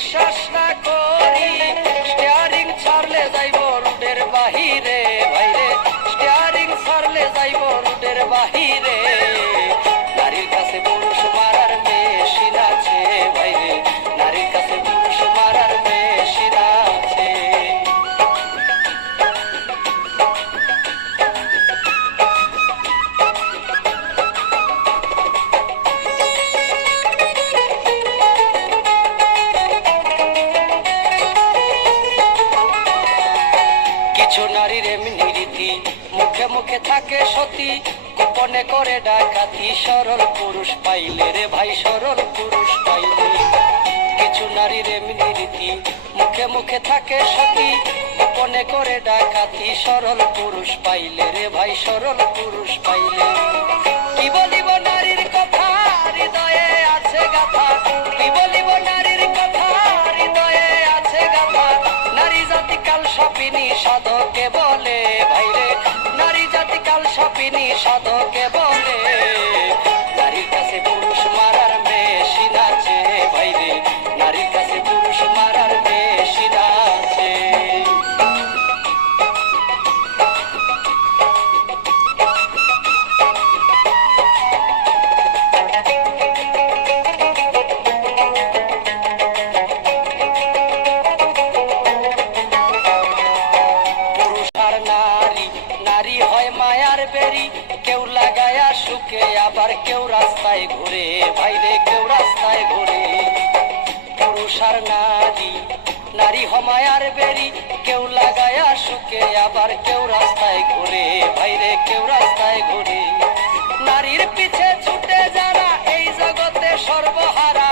বিশ্বাস না করি, স্টিয়ারিং ছাড়লে যাইব রুটের বাহিরে ভাইরে, স্টিয়ারিং ছাড়লে যাইব রুটের বাহিরে। নারীর কাছে পুরুষ মারার মেশিন আছে ভাইরে, নারীর কাছে পুরুষ মারার মেশিন আছে। কিছু নারীর এমনি রীতি, মুখে মুখে থাকে সতী, গোপনে করে ডাকাতি, সরল পুরুষ পাইলে রে ভাই, সরল পুরুষ পাইলে। কিছু নারীর এমনি রীতি, মুখে মুখে থাকে সতী, গোপনে করে ডাকাতি, সরল পুরুষ পাইলে রে ভাই, সরল পুরুষ পাইলে। কি বলিব নারীর কথা, হৃদয়ে আছে গাথা, কি বলিব নারীর কথা, হৃদয়ে আছে গাথা। নারী জাতি কাল সাপিনী সাধকে বলে ভাইরে, নারী জাতি কাল সাপিনী সাধকে বলে। নারীর কাছে পুরুষ মারার মেশিন আছে ভাইরে, নারীর কাছে পুরুষ মারার মেশিন আছে। নারী হয় মায়ার বেরি, কেউ লাগায়া সুখে আবার কেউ রাস্তায় ঘুরে ভাইরে, কেউ রাস্তায় ঘুরে। পুরুষ আর নারী, নারী হয় মায়ার বেরি, কেউ লাগায়া সুখে আবার কেউ রাস্তায় ঘুরে ভাইরে, কেউ রাস্তায় ঘুরে। নারীর পিছে ছুটে যারা এই জগতে সর্বহারা,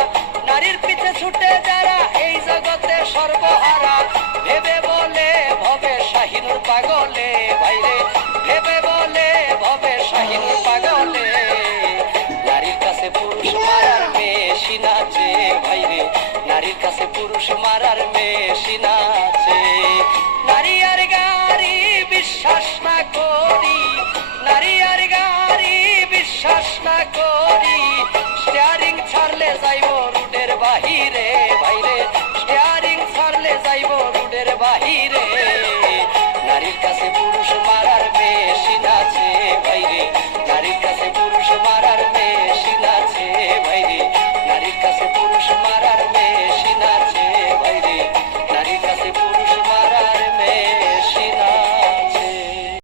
নারীর পিছে ছুটে যারা এই জগতে সর্বহারা। ভেবে বলে ভবে শাহিনুর পাগলে ভাইরে, ভেবে বলে ভবে শাহিনুর পাগলে। নারীর কাছে পুরুষ মারার মেশিন আছে ভাইরে, নারীর কাছে পুরুষ মারার মেশিন আছে। নারী আর গাড়ি বিশ্বাস না করি, নারী আর গাড়ি বিশ্বাস না করি। স্টিয়ারিং ছাড়লে যাইব রুটের বাহিরে ভাইরে, স্টিয়ারিং ছাড়লে যাইব রুটের বাহিরে। নারীর কাছে পুরুষ মারার মেশিন আছে ভাইরে, নারীর কাছে পুরুষ মারার মেশিন আছে ভাইরে, নারীর কাছে পুরুষ মারার